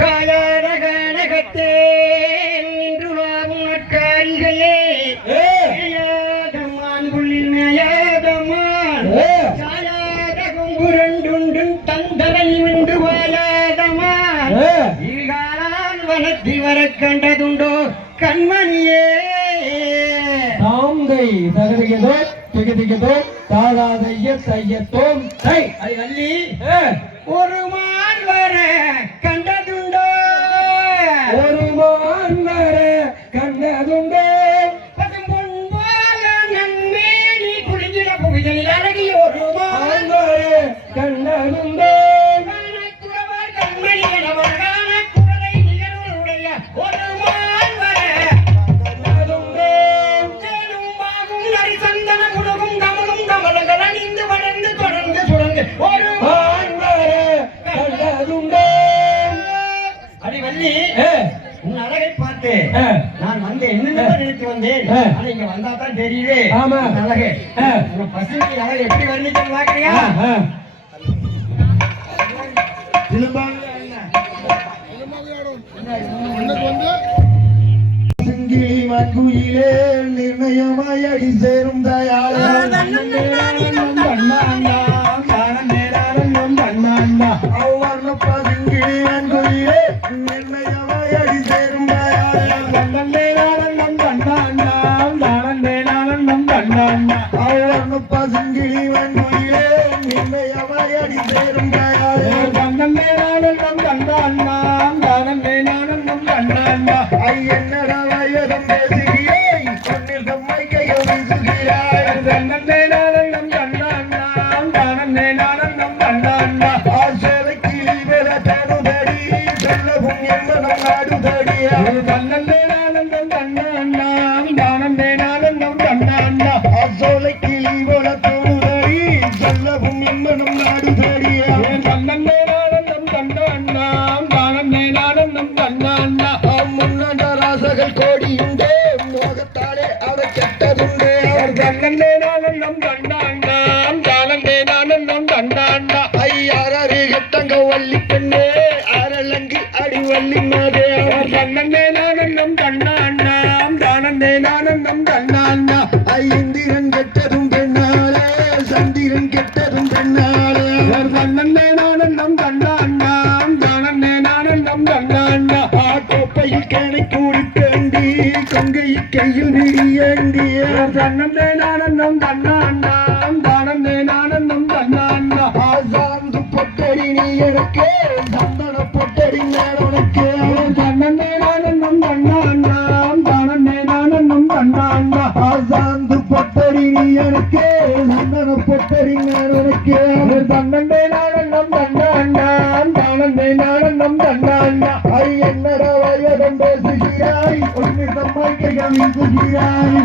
காயார கனகத்தே நின்று வாரும் நற்காரிகையே மேயாதமான் புள்ளில் மேயாதமான் சாயாத கொம்புரண்டுண்டும் தந்தரை விண்டு வாயாதமான் இருகாலான் வனத்தில் வர கண்டதுண்டோ கண்மணியே தாங்கை தகதிகதோ திகதிகதோ தாளாதைய தையத்தோம் தை அது வள்ளி ஒரு மான் வர கண்டதுண்டோ ஒரு மான் வர கண்டதுண்டோ பதும்பொன் போல நன்மேனி குளிஞ்சிட புவிதனில் அழகி ஒரு மான் வர கண்டதுண்டோ காணக்குறவர் கண்மணி எனவர் காணக்குறதை நிகழ்வுடைய ஒரு மான் வர கண்டதுண்டோ சேலும் பாகும் நரிசந்தன குடுகும் கமலும் கமலங்கள் அணிந்து வளர்ந்து தொடர்ந்து சுரந்து ஒரு மான் வர கண்டதுண்டோ அடி வள்ளி உன் அழகை பார்த்து நான் வந்து என்னென்ன நினைத்து வந்தேன் ஆனா இங்க வந்தா தான் தெரியுது ஆமா. உன் அழகு உங்க பசுமை அழகு எப்படி வர்ணிச்சு பாக்குறியா குயிலே நிர்ணயமாய் அடி சேரும் என்னடா வயதம் பேசுகிறேன் சொன்னில் தம்மை கையில் வீசுகிறாய் ஆசை கிளி பெற தடுதடி சொல்லவும் எம்மனம் நாடுதடி ஆசோலை கிளி போல தோடுதடி சொல்லவும் எம்மனம் நாடுதடி முன்னண்ட ராசகள் கோடியுண்டே மோகத்தாலே அவ கெட்டதுண்டே ஐயாரி கெட்டங்க வள்ளி பெண்ணே அரலங்கி அடி வள்ளி மாதே ஐந்திரன் கெட்டதும் பெண்ணாலே சந்திரன் கெட்டதும் பெண்ணாலே கோப்பையில் கேணை கூடி பேண்டி கொங்கை கையில் விடியேண்டி ஆசாந்து பொட்டடி நீ எனக்கு சந்தன பொட்டடி நான் உனக்கு ஆசாந்து பொட்டடி நீ எனக்கு சந்தன பொட்டடி நான் உனக்கு என்னடா வயதம் பேசுகிறாய் உன்னை தம்மை கைகள் வீசுகிறாய்